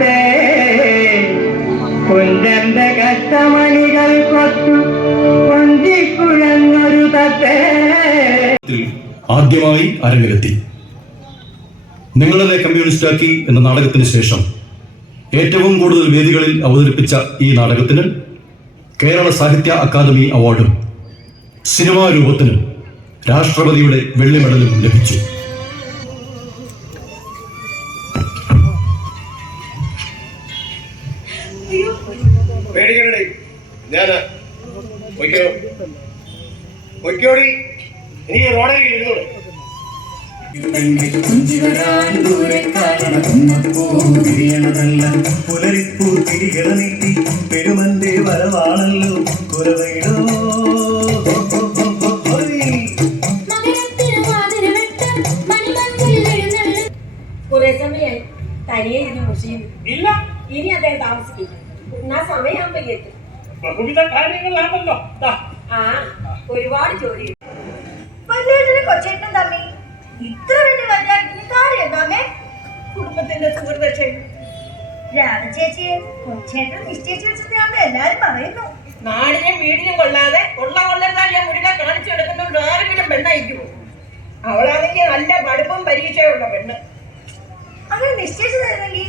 കാലത്തെ കുഞ്ചന്റെ കൊത്തു കൊഞ്ചിക്കുഴഞ്ഞൊരു ആദ്യമായി അരങ്ങിലെത്തി നിങ്ങളുടെ കമ്മ്യൂണിസ്റ്റാക്കി എന്ന നാടകത്തിന് ശേഷം ഏറ്റവും കൂടുതൽ വേദികളിൽ അവതരിപ്പിച്ച ഈ നാടകത്തിന് കേരള സാഹിത്യ അക്കാദമി അവാർഡും സിനിമാ രൂപത്തിന് രാഷ്ട്രപതിയുടെ വെള്ളി മെഡലും ലഭിച്ചു. പേടിക്കണ്ടേ. നീട്ടി പെരുമന്റെ വരവാണല്ലോ കുരവയിടോ കുറെ സമയമായി തനിയെ ഇല്ല. ഇനി അദ്ദേഹം താമസിക്കില്ല എന്നാ സമയമാകുമ്പോ എത്തും ബഹുവിധ കാര്യങ്ങളാണല്ലോ ദാ, ആ ഒരുപാട് ജോലി. വല്യേട്ടനും കൊച്ചേട്ടനും തമ്മി. ഇത്ര വലിയ വലുതാക്കിന് കാര്യം എന്താമേ കുടുംബത്തിന്റെ സുഹൃദക്ഷ രാധ ചേച്ചിയെ കൊച്ചേട്ടൻ നിശ്ചയിച്ചു വെച്ചിട്ടാണെന്ന് എല്ലാരും പറയുന്നു. നാടിനും വീടിനും കൊള്ളാതെ കൊള്ള കൊള്ളരുതാൻ മുടിനെ കാണിച്ചു എടുക്കുന്നതുകൊണ്ട് ആരെങ്കിലും പെണ്ണയക്കുമോ അവളാണെങ്കിൽ നല്ല പഠിപ്പും പരീക്ഷയുള്ള പെണ്ണ്. അങ്ങനെ നിശ്ചയിച്ചു തരുന്നെങ്കിൽ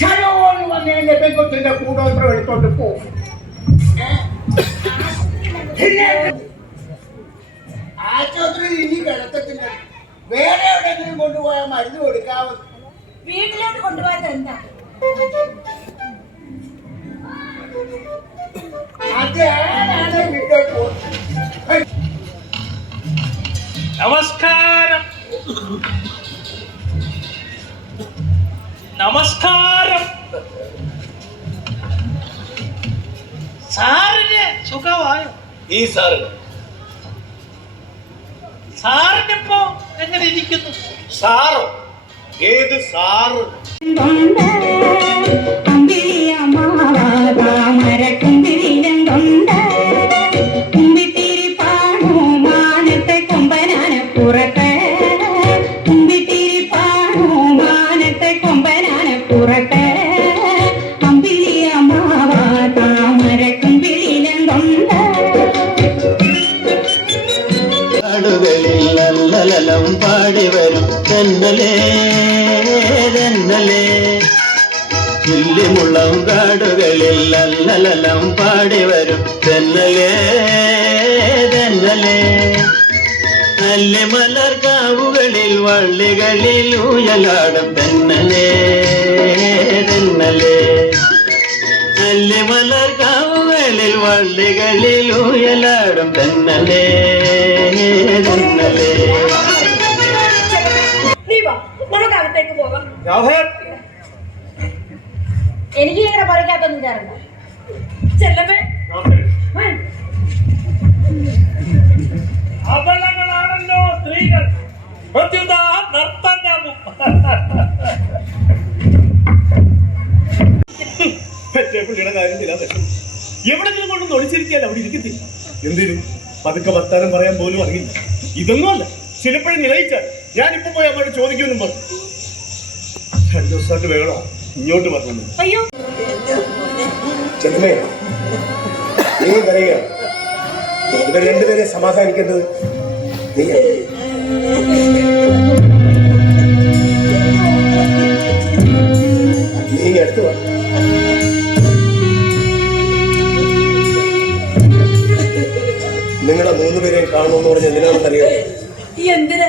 കുന്നിക്കൊരു മണി പൊന്മാല പെങ്കൊച്ചിന്റെ കൂടോത്രം എടുത്തോണ്ട് പോ. ആശുപത്രിയിൽ ഇനി കിടത്തത്തില്ല വേറെ എവിടെയെങ്കിലും കൊണ്ടുപോയാൽ മരുന്ന് കൊടുക്കാവൂ? വീട്ടിലോട്ട് കൊണ്ടുപോകാത്ത എന്താ? അതാണ് വീട്ടിലോട്ട് നമസ്കാരം. നമസ്കാരം. സാറിന് സുഖമായോ? ഈ സാറിന് സാറിനിപ്പോ എങ്ങനെ ഇരിക്കുന്നു? സാറോ? ഏത് സാറ്? നല്ലലം പാടി വരും. തെന്നലേ തെന്നലേ. ചില്ലിമുള്ളം കാടുകളിൽ അല്ലലലം പാടി വരും. തെന്നലേ തെന്നലേ. നല്ലിമലർ കാവുകളിൽ വള്ളികളിൽ ഉയലാടും. തെന്നലേ തെന്നലേ. മലർ കാവുകളിൽ വള്ളികളിൽ ഉയലാടും. തെന്നലേ. എനിക്ക് ഇങ്ങനെ പറിക്കാത്തൊന്നും തരണ്ട ചെല്ലമ്മേ. അവളങ്ങളാണല്ലോ സ്ത്രീകൾ. പുള്ളിയുടെ എവിടെങ്കിലും ഒളിച്ചിരിക്കാൻ അവിടെ ഇരിക്കത്തില്ല. എന്തിനു? പതുക്കെ വർത്താനം പറയാൻ പോലും അറിയില്ല. ഇതൊന്നുമല്ല. ചിലപ്പോഴും നിലയിച്ചാൽ ഞാനിപ്പോ പോയി അമ്മയോട് ചോദിക്കുമെന്നും പറഞ്ഞു. രണ്ടു ദിവസമായിട്ട് വേണോ? ഇങ്ങോട്ട് പറഞ്ഞു അയ്യോ. ചെന്നേ നീ കരയുക ഇവർ രണ്ടുപേരെ സമാധാനിക്കേണ്ടത് നീ അടുത്ത് വാ. നിങ്ങളെ മൂന്നുപേരെയും കാണുമെന്ന് പറഞ്ഞ് എന്തിനാണെന്നറിയാം എന്തിന്?